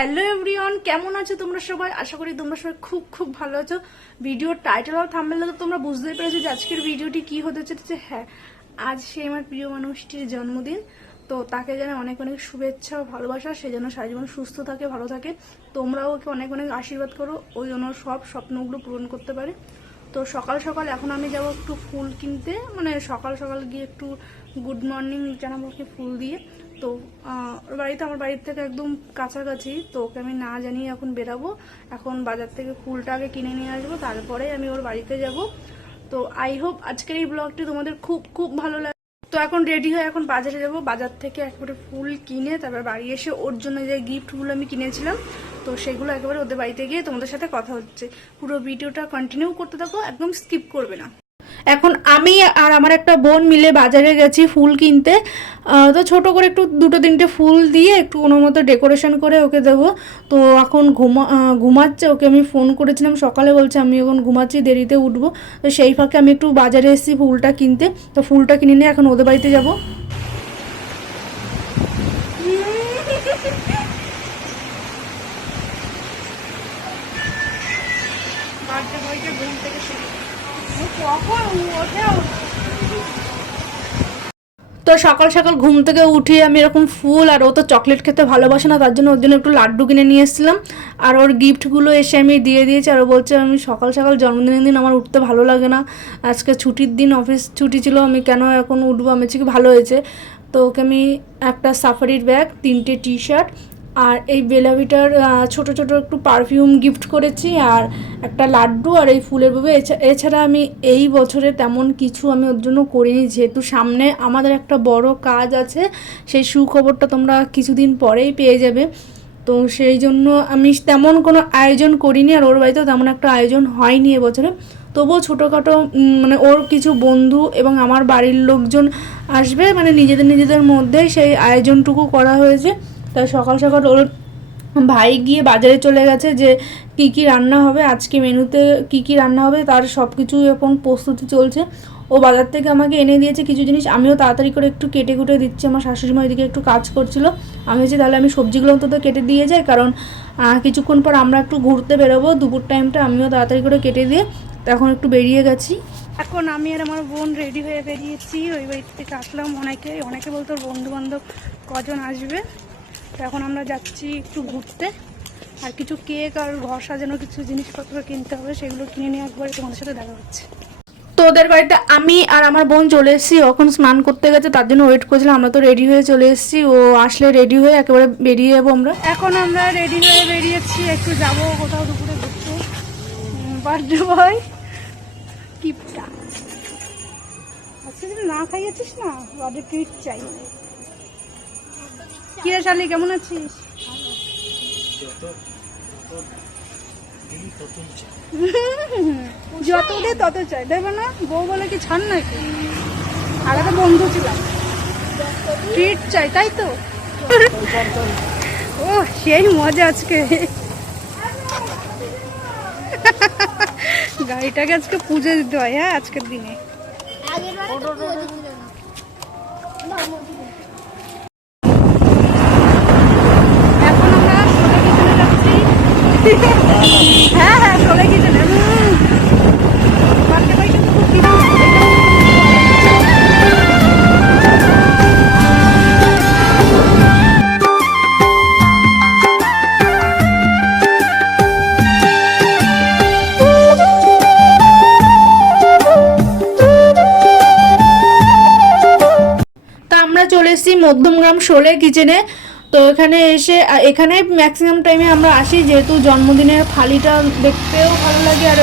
Hello everyone, কেমন আছো তোমরা সবাই? আশা করি তোমরা সবাই খুব খুব ভালো আছো। ভিডিওর টাইটেল আর থাম্বনেল তো তোমরা বুঝতেই পেরেছো যে আজকের ভিডিওটি কি হতে চলেছে। হ্যাঁ, আজ সেই আমার প্রিয় মানুষটির জন্মদিন। তো তাকে যেন অনেক অনেক শুভেচ্ছা ও ভালোবাসা, সে যেন সারা জীবন সুস্থ থাকে, ভালো থাকে। তোমরাও ওকে অনেক অনেক আশীর্বাদ করো, ওই জন্য সব স্বপ্নগুলো পূরণ করতে পারে। তো সকাল সকাল এখন আমি যাব একটু ফুল কিনতে, মানে সকাল সকাল গিয়ে একটু গুড মর্নিং জানাবো ওকে ফুল দিয়ে। তো ওর বাড়িতে আমার বাড়ির থেকে একদম কাছাকাছি, তো ওকে আমি না জানিয়ে এখন বেরাবো। এখন বাজার থেকে ফুলটা আগে কিনে নিয়ে আসবো, তারপরে আমি ওর বাড়িতে যাব। তো আই হোপ আজকের এই ব্লগটি তোমাদের খুব খুব ভালো লাগে। তো এখন রেডি হয়ে এখন বাজারে যাব, বাজার থেকে একেবারে ফুল কিনে তারপর বাড়ি এসে ওর জন্য যে গিফটগুলো আমি কিনেছিলাম তো সেগুলো একেবারে ওদের বাড়িতে গিয়ে তোমাদের সাথে কথা হচ্ছে। পুরো ভিডিওটা কন্টিনিউ করতে থাকো, একদম স্কিপ করবে না। এখন আমি আর আমার একটা বোন মিলে বাজারে গেছি ফুল কিনতে। তো ছোট করে একটু দুটো তিনটে ফুল দিয়ে একটু কোনো মতো ডেকোরেশন করে ওকে দেবো। তো এখন ঘুমাচ্ছে, ওকে আমি ফোন করেছিলাম সকালে, বলছে আমি এখন ঘুমাচ্ছি, দেরিতে উঠবো। তো সেই ফাঁকে আমি একটু বাজারে এসেছি ফুলটা কিনতে। তো ফুলটা কিনে নিয়ে এখন ওদের বাড়িতে যাবো। তো সকাল সকাল ঘুম থেকে উঠে আমি এরকম ফুল, আর ও তো চকলেট খেতে ভালোবাসে না, তার জন্য ওর জন্য একটু লাড্ডু কিনে নিয়ে এসেছিলাম। আর ওর গিফটগুলো এসে আমি দিয়ে দিয়েছি। আর ও বলছে আমি সকাল সকাল জন্মদিনের দিন আমার উঠতে ভালো লাগে না, আজকে ছুটির দিন, অফিস ছুটি ছিল, আমি কেন এখন উঠবো। আমি কি ভালো হয়েছে। তো ওকে আমি একটা সাফারির ব্যাগ, 3টে টি শার্ট আর এই বেলাভিটার ছোট ছোট একটু পারফিউম গিফট করেছি, আর একটা লাড্ডু আর এই ফুলের বুবে। এছাড়া আমি এই বছরে তেমন কিছু আমি ওর জন্য করিনি, যেহেতু সামনে আমাদের একটা বড় কাজ আছে, সেই সুখবরটা তোমরা কিছুদিন পরেই পেয়ে যাবে। তো সেই জন্য আমি তেমন কোনো আয়োজন করিনি, আর ওর বাড়িতেও তেমন একটা আয়োজন হয়নি এবছরে। তবুও ছোটোখাটো মানে ওর কিছু বন্ধু এবং আমার বাড়ির লোকজন আসবে, মানে নিজেদের মধ্যেই সেই আয়োজনটুকু করা হয়েছে। তাই সকাল সকাল ওর ভাই গিয়ে বাজারে চলে গেছে যে কি কি রান্না হবে, আজকে মেনুতে কি কি রান্না হবে তার সব কিছু এখন প্রস্তুতি চলছে। ও বাজার থেকে আমাকে এনে দিয়েছে কিছু জিনিস, আমিও তাড়াতাড়ি করে একটু কেটে কুটে দিচ্ছি। আমার শাশুড়ি মা এদিকে একটু কাজ করছিল, আমি হচ্ছে তাহলে আমি সবজিগুলো অন্তত কেটে দিয়ে যাই, কারণ কিছুক্ষণ পর আমরা একটু ঘুরতে বেরোবো, দুপুর টাইমটা আমিও তাড়াতাড়ি করে কেটে দিয়ে তখন একটু বেরিয়ে গেছি। এখন আমি আর আমার বোন রেডি হয়ে বেরিয়েছি, ওই বাড়ি থেকে আসলাম। অনেকে বলতো ওর বন্ধু বান্ধব কজন আসবে। তো এখন আমরা যাচ্ছি একটু ঘুরতে, আর কিছু কেক আর ঘর সাজানো কিছু জিনিসপত্র কিনতে হবে, সেগুলো কিনে নিয়ে একবার তোমাদের সাথে দেখা হচ্ছে। তো ওদের বাড়িতে আমি আর আমার বোন চলে এসেছি, এখন স্নান করতে গেছে, তার জন্য ওয়েট করছিলাম। আমরা তো রেডি হয়ে চলে এসেছি, ও আসলে রেডি হয়ে একেবারে বেরিয়ে যাবো আমরা। এখন আমরা রেডি হয়ে বেরিয়েছি, একটু যাবো কোথাও দুপুরে ঘুরতে। বার্থডে বয় কিপটা আচ্ছা, না খাইয়েছিস না, বার্থডে ট্রিট চাই। কিরে শালি, কেমন আছিস? যত দে তত চাই, দেবে না? বউ বলে কি ছাড় নাকি? আগে তো বন্ধু ছিলাম, ট্রিট চাই, তাই তো? ও সেই মজা আজকে। গাড়িটাকে আজকে পুজো দিতে হয়, হ্যাঁ আজকের দিনে। এখন আমরা সোলে কিচেনে যাচ্ছি। হ্যাঁ হ্যাঁ, সোলে কিচেনে। বাচ্চা ভাই কিন্তু খুব চলে এসেছি মধ্যমগ্রাম সোলে কিচেনে। তো এখানে এসে এখানে ম্যাক্সিমাম টাইমে আমরা আসি, যেহেতু জন্মদিনের থালিটা দেখতেও ভালো লাগে, আর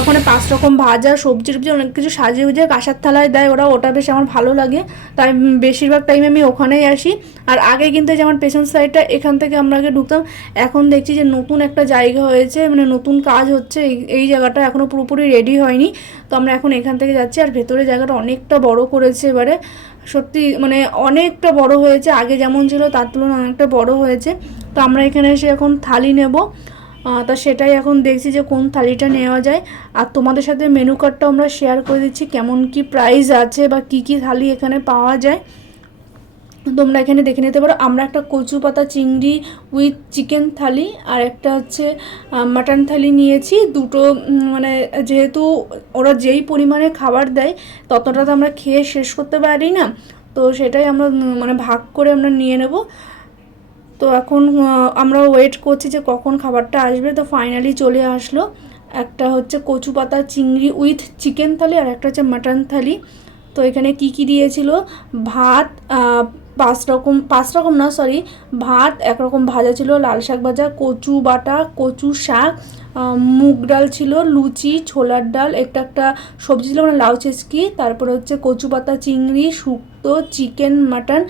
ওখানে 5 রকম ভাজা সবজি টবজি অনেক কিছু সাজিয়ে গুজিয়ে কাঁসার থালায় দেয় ওটা বেশ আমার ভালো লাগে, তাই বেশিরভাগ টাইমে আমি ওখানেই আসি। আর আগে কিন্তু যেমন পেছন সাইডটা, এখান থেকে আমরা আগে ঢুকতাম, এখন দেখছি যে নতুন একটা জায়গা হয়েছে, মানে নতুন কাজ হচ্ছে, এই জায়গাটা এখনও পুরোপুরি রেডি হয়নি। তো আমরা এখন এখান থেকে যাচ্ছি, আর ভেতরে জায়গাটা অনেকটা বড় করেছে এবারে, সত্যি মানে অনেকটা বড় হয়েছে, আগে যেমন ছিল তার তুলনায় অনেকটা বড় হয়েছে। তো আমরা এখানে এসে এখন থালি নেব, তা সেটাই এখন দেখছি যে কোন থালিটা নেওয়া যায়। আর তোমাদের সাথে মেনু কার্ডটা আমরা শেয়ার করে দিচ্ছি, কেমন কি প্রাইস আছে বা কি কি থালি এখানে পাওয়া যায়। তোমরা এখানে দেখে নিতে পারো। আমরা একটা কচু পাতা চিংড়ি উইথ চিকেন থালি আর একটা হচ্ছে মাটন থালি নিয়েছি। দুটো মানে যেহেতু ওরা যেই পরিমাণে খাবার দেয় ততটা তো আমরা খেয়ে শেষ করতে পারি না, তো সেটাই আমরা মানে ভাগ করে আমরা নিয়ে নেব। তো এখন আমরা ওয়েট করছি যে কখন খাবারটা আসবে। তো ফাইনালি চলে আসলো। একটা হচ্ছে কচু পাতা চিংড়ি উইথ চিকেন থালি আর একটা হচ্ছে মাটন থালি। তো এখানে কি কি দিয়েছিল, ভাত, পাঁচ রকম না সরি, ভাত, একরকম ভাজা ছিল লাল শাক ভাজা, কচু বাটা, কচু শাক, মুগ ডাল ছিল, লুচি, ছোলার ডাল, একটা সবজি ছিল মানে লাউ চেচকি, তারপরে হচ্ছে কচু পাতা চিংড়ি, শুক্তো, চিকেন, মাটন,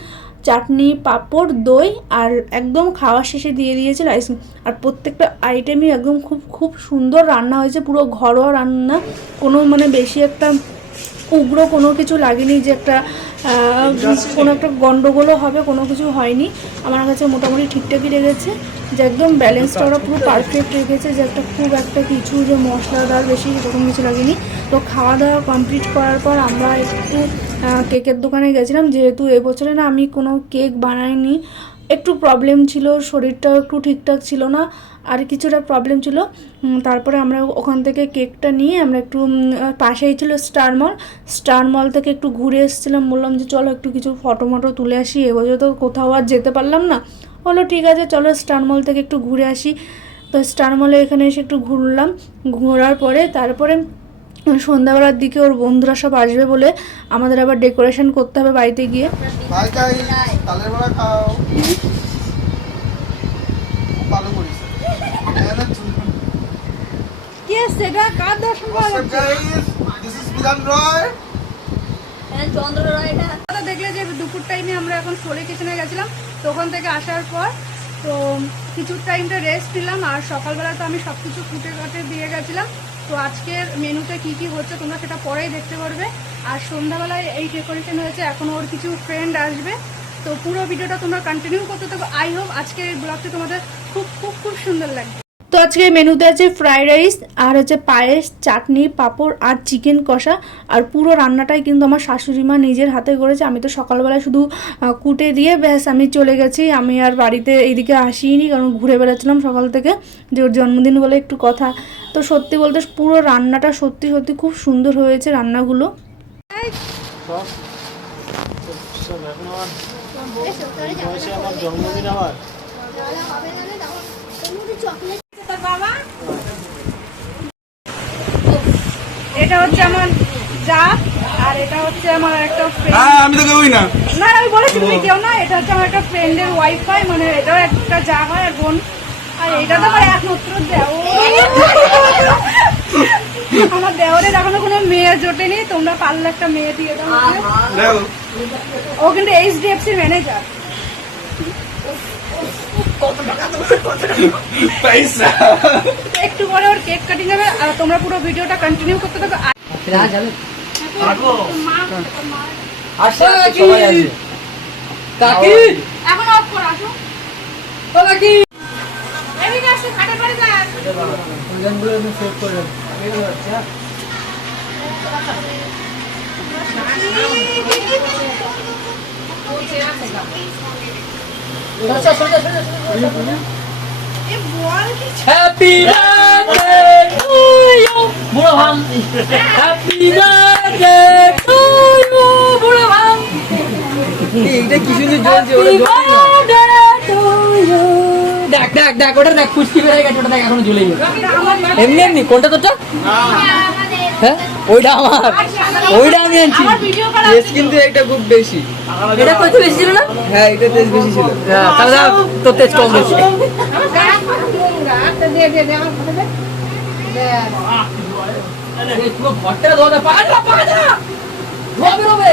চাটনি, পাঁপড়, দই, আর একদম খাওয়ার শেষে দিয়ে দিয়েছিল আইসক্রিম। আর প্রত্যেকটা আইটেমই একদম খুব খুব সুন্দর রান্না হয়েছে, পুরো ঘরোয়া রান্না, কোনো মানে বেশি একটা উগ্র কোনো কিছু লাগেনি যে একটা কোনো একটা গন্ডগোলও হবে, কোনো কিছু হয়নি। আমার কাছে মোটামুটি ঠিকঠাকই লেগেছে, যে একদম ব্যালেন্সটা ওরা পুরো পারফেক্ট রেখেছে, যে একটা খুব একটা কিছু যে মশলাদার বেশি এরকম কিছু লাগেনি। তো খাওয়া দাওয়া কমপ্লিট করার পর আমরা একটু কেকের দোকানে গেছিলাম, যেহেতু এবছরে না আমি কোনো কেক বানাইনি, একটু প্রবলেম ছিল, শরীরটাও একটু ঠিকঠাক ছিল না, আর কিছুটা প্রবলেম ছিল। তারপরে আমরা ওখান থেকে কেকটা নিয়ে আমরা একটু পাশেই ছিল স্টার মল থেকে একটু ঘুরে এসেছিলাম। বললাম যে চলো একটু কিছু ফটো মটো তুলে আসি, এবছর তো কোথাও আর যেতে পারলাম না। বললো ঠিক আছে চলো স্টার মল থেকে একটু ঘুরে আসি। তো স্টার মলে এখানে এসে একটু ঘুরলাম, ঘোরার পরে তারপরে সন্ধ্যাবেলার দিকে ওর বন্ধুরা সব আসবে বলে আমাদের আবার ডেকোরেশন করতে হবে বাড়িতে গিয়ে। দেখলে যে দুপুর টাইমে আমরা এখন শোলে কিচেনে গেছিলাম, তো ওখান থেকে আসার পর তো কিছু টাইমটা রেস্ট নিলাম, আর সকালবেলা তো আমি সব কিছু কুটে কাটে দিয়ে গেছিলাম। তো আজকের মেনুতে কি কি হচ্ছে তোমরা সেটা পরেই দেখতে পারবে। আর সন্ধ্যাবেলায় এই ডেকোরেশন হয়েছে, এখন ওর কিছু ফ্রেন্ড আসবে, তো পুরো ভিডিওটা তোমরা কন্টিনিউ করতে থাকো। আই হোপ আজকের এই ব্লগটি তোমাদের খুব খুব খুব সুন্দর লাগবে। তো আজকে মেনুতে আছে ফ্রাইড রাইস আর হচ্ছে পায়েস, চাটনি, পাঁপড় আর চিকেন কষা। আর পুরো রান্নাটাই কিন্তু আমার শাশুড়ি মা নিজের হাতে করেছে। আমি তো সকালবেলা শুধু কুটে দিয়ে ব্যাস আমি চলে গেছি, আমি আর বাড়িতে এইদিকে আসিনি, কারণ ঘুরে বেড়াচ্ছিলাম সকাল থেকে, যে ওর জন্মদিন বলে একটু কথা। তো সত্যি বলতে পুরো রান্নাটা সত্যি সত্যি খুব সুন্দর হয়েছে রান্নাগুলো। এটা হচ্ছে আমার যা, আর এটা হচ্ছে আমার একটা ফ্রেন্ড। আমি তো কেউই না, না আমি বলেছি তুমি কেউ না। এটা হচ্ছে আমার একটা ফ্রেন্ডের ওয়াইফাই, মানে এটাও একটা যা হয় আর বোন। আর এটা তো আমার একমাত্র দেওর। আমার দেওরের এখনো কোনো মেয়ে জোটেনি, তোমরা পারলে একটা মেয়ে দিয়ে দাও। ও কিন্তু HDFC ম্যানেজার। একটু পরে ওর কেক কাটিং হবে, আর তোমরা পুরো ভিডিওটা কন্টিনিউ করতে থাকো। এখন অফ করো, আসো। এদিকে আসো, খাটে পড়ে যা। সেভ করে Happy birthday to you, বুড়ো ভাম। Happy birthday to you, বুড়ো ভাম। এইটা কি সুন্দর জ্বলছে, ওটা দেখ দেখ দেখ, ওটা দেখ খুশকি বেড়ে গেছে, ওটা দেখ এখনো জ্বলে গেছে। এমনি এমনি কোনটা তোরটা? হ্যাঁ ওইটা আমার, ওইটা আমি আনছি। টেস্ট কিন্তু এটা খুব বেশি, এটা কত বেশি ছিল না? হ্যাঁ এটা টেস্ট বেশি ছিল। হ্যাঁ তাহলে তোর টেস্ট কম বেশি। ঘরটা ধোয়া পাকা পাকা ধোয়া বেরোবে।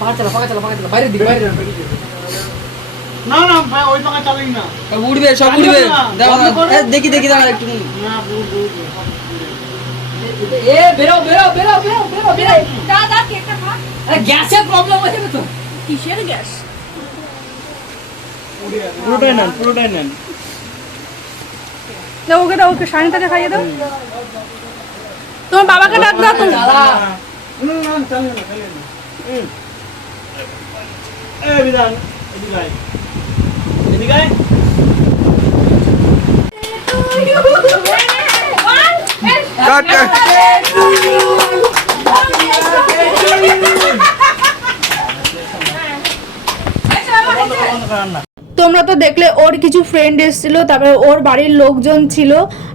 পাকা চালা বাইরে দিকে বাইরে না না ভাই, ওই পাকা চালাই না, উড়বে সব উড়বে। দেখি দেখি দাঁড়া একটু। এ বেরো বেরো বেরো বেরো বেরো বেরো। দাদা কেকটা খা। আরে গ্যাসের প্রবলেম হয়ে যাবে তো। কিসের গ্যাস? পুরোটাই নেন। দাও ওকে শানিতাকে খাইয়ে দাও। তোমার বাবাকে ডাক দাও তুমি। তোমরা তো দেখলে ওর কিছু ফ্রেন্ড এসেছিল, তারপরে ওর বাড়ির লোকজন ছিল,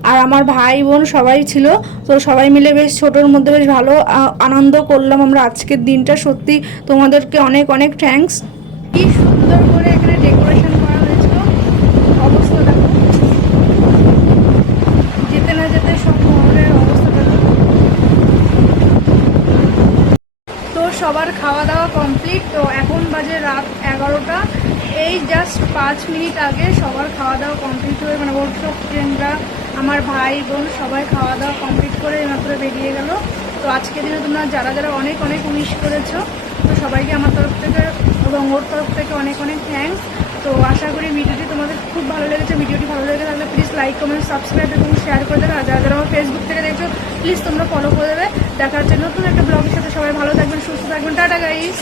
আর আমার ভাই বোন সবাই ছিল। তো সবাই মিলে বেশ ছোটোর মধ্যে বেশ ভালো আনন্দ করলাম আমরা আজকের দিনটা। সত্যি তোমাদেরকে অনেক অনেক থ্যাঙ্কস। কি সুন্দর করে এখানে ডেকোরেশন করা হয়েছিল, অবস্থা দেখো, যেতে না যেতে সব শহরের অবস্থা দেখো। তো সবার খাওয়া দাওয়া কমপ্লিট। তো এখন বাজে রাত 11টা। এই জাস্ট 5 মিনিট আগে সবার খাওয়া দাওয়া কমপ্লিট হয়ে, মানে ওর সব ফ্রেন্ডরা, আমার ভাই বোন সবাই খাওয়া দাওয়া কমপ্লিট করে মাত্র বেরিয়ে গেল। তো আজকের দিনে তোমরা যারা যারা অনেক অনেক উইশ করেছো, তো সবাইকে আমার তরফ থেকে এবং ওর তরফ থেকে অনেক অনেক থ্যাঙ্কস। তো আশা করি ভিডিওটি তোমাদের খুব ভালো লেগেছে। ভিডিওটি ভালো লেগে থাকলে প্লিজ লাইক, কমেন্ট, সাবস্ক্রাইব এবং শেয়ার করে দেবে। আর যারা যারা আমার ফেসবুক থেকে দেখছো প্লিজ তোমরা ফলো করে দেবে। দেখা হচ্ছে নতুন একটা ব্লগের সাথে। সবাই ভালো থাকবেন, সুস্থ থাকবেন। Tata guys.